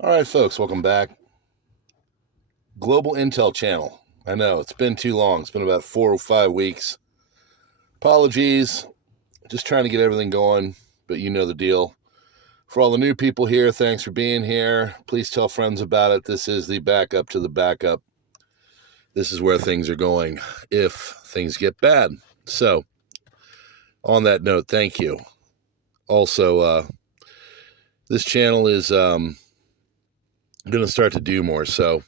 All right, folks, welcome back. Global Intel Channel. I know it's been too long. It's been about 4 or 5 weeks. Apologies. Just trying to get everything going, but you know the deal. For all the new people here, thanks for being here. Please tell friends about it. This is the backup to the backup. This is where things are going if things get bad. So, on that note, thank you. Also, this channel is going to start to do more. So,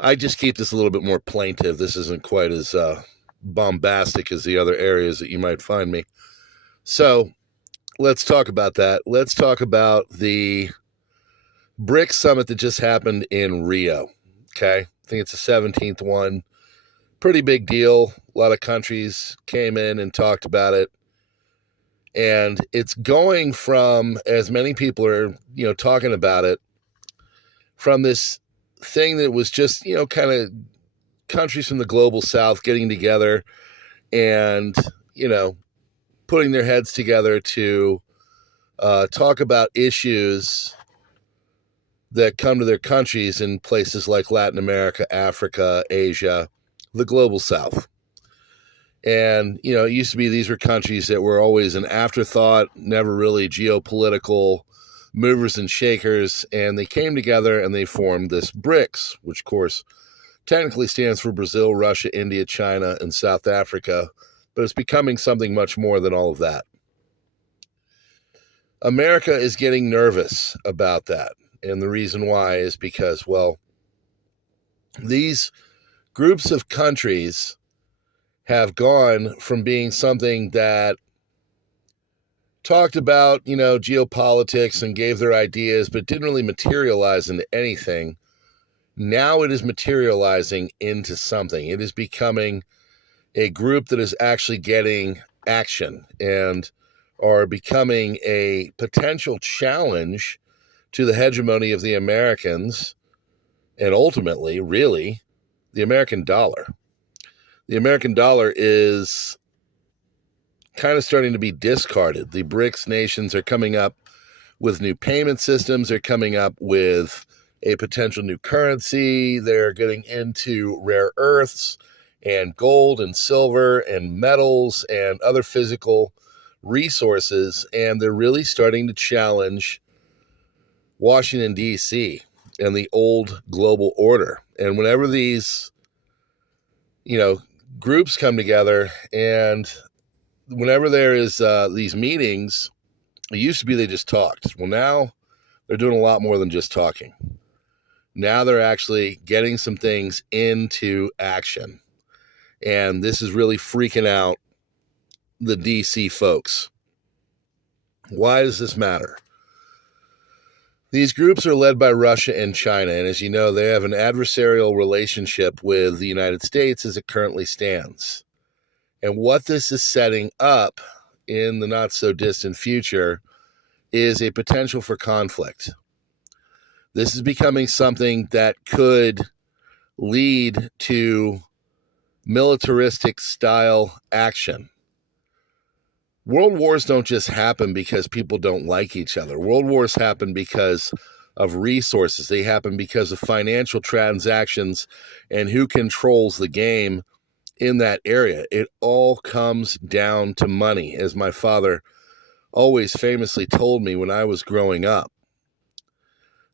I just keep this a little bit more plaintive. This isn't quite as bombastic as the other areas that you might find me. So let's talk about that. Let's talk about the Brics summit that just happened in Rio. Okay. I think it's the 17th one. Pretty big deal. A lot of countries came in and talked about it. And it's going from, as many people are, talking about it, from this thing that was just, kind of countries from the global south getting together and, putting their heads together to talk about issues that come to their countries in places like Latin America, Africa, Asia, the global south. And, it used to be these were countries that were always an afterthought, never really geopolitical movers and shakers. And they came together and they formed this Brics, which, of course, technically stands for Brazil, Russia, India, China, and South Africa. But it's becoming something much more than all of that. America is getting nervous about that. And the reason why is because, well, these groups of countries have gone from being something that talked about, geopolitics and gave their ideas, but didn't really materialize into anything. Now it is materializing into something. It is becoming a group that is actually getting action and are becoming a potential challenge to the hegemony of the Americans and ultimately, really, the American dollar. The American dollar is kind of starting to be discarded. The BRICS nations are coming up with new payment systems. They're coming up with a potential new currency. They're getting into rare earths and gold and silver and metals and other physical resources. And they're really starting to challenge Washington, D.C. and the old global order. And whenever these, groups come together and whenever there is these meetings, it used to be they just talked. Well, now they're doing a lot more than just talking. Now they're actually getting some things into action. And this is really freaking out the DC folks. Why does this matter? These groups are led by Russia and China, and as you know, they have an adversarial relationship with the United States as it currently stands. And what this is setting up in the not-so-distant future is a potential for conflict. This is becoming something that could lead to militaristic-style action. World wars don't just happen because people don't like each other. World wars happen because of resources. They happen because of financial transactions and who controls the game in that area. It all comes down to money, as my father always famously told me when I was growing up.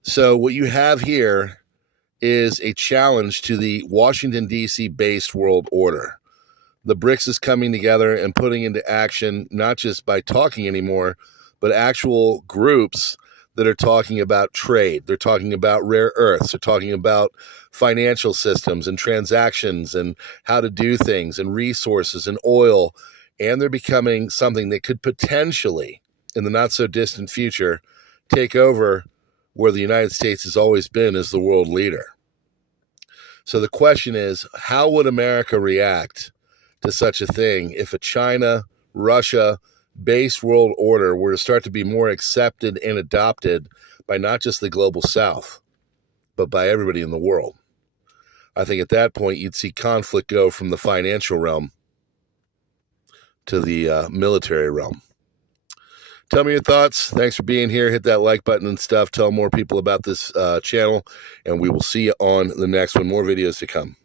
So what you have here is a challenge to the Washington, D.C. based world order. The BRICS is coming together and putting into action, not just by talking anymore, but actual groups that are talking about trade. They're talking about rare earths. They're talking about financial systems and transactions and how to do things and resources and oil. And they're becoming something that could potentially, in the not so distant future, take over where the United States has always been as the world leader. So the question is, how would America react to such a thing if a China, Russia based world order were to start to be more accepted and adopted by not just the global south, but by everybody in the world? I think at that point you'd see conflict go from the financial realm to the military realm. Tell me your thoughts. Thanks for being here. Hit that like button and stuff. Tell more people about this channel, and we will see you on the next one. More videos to come.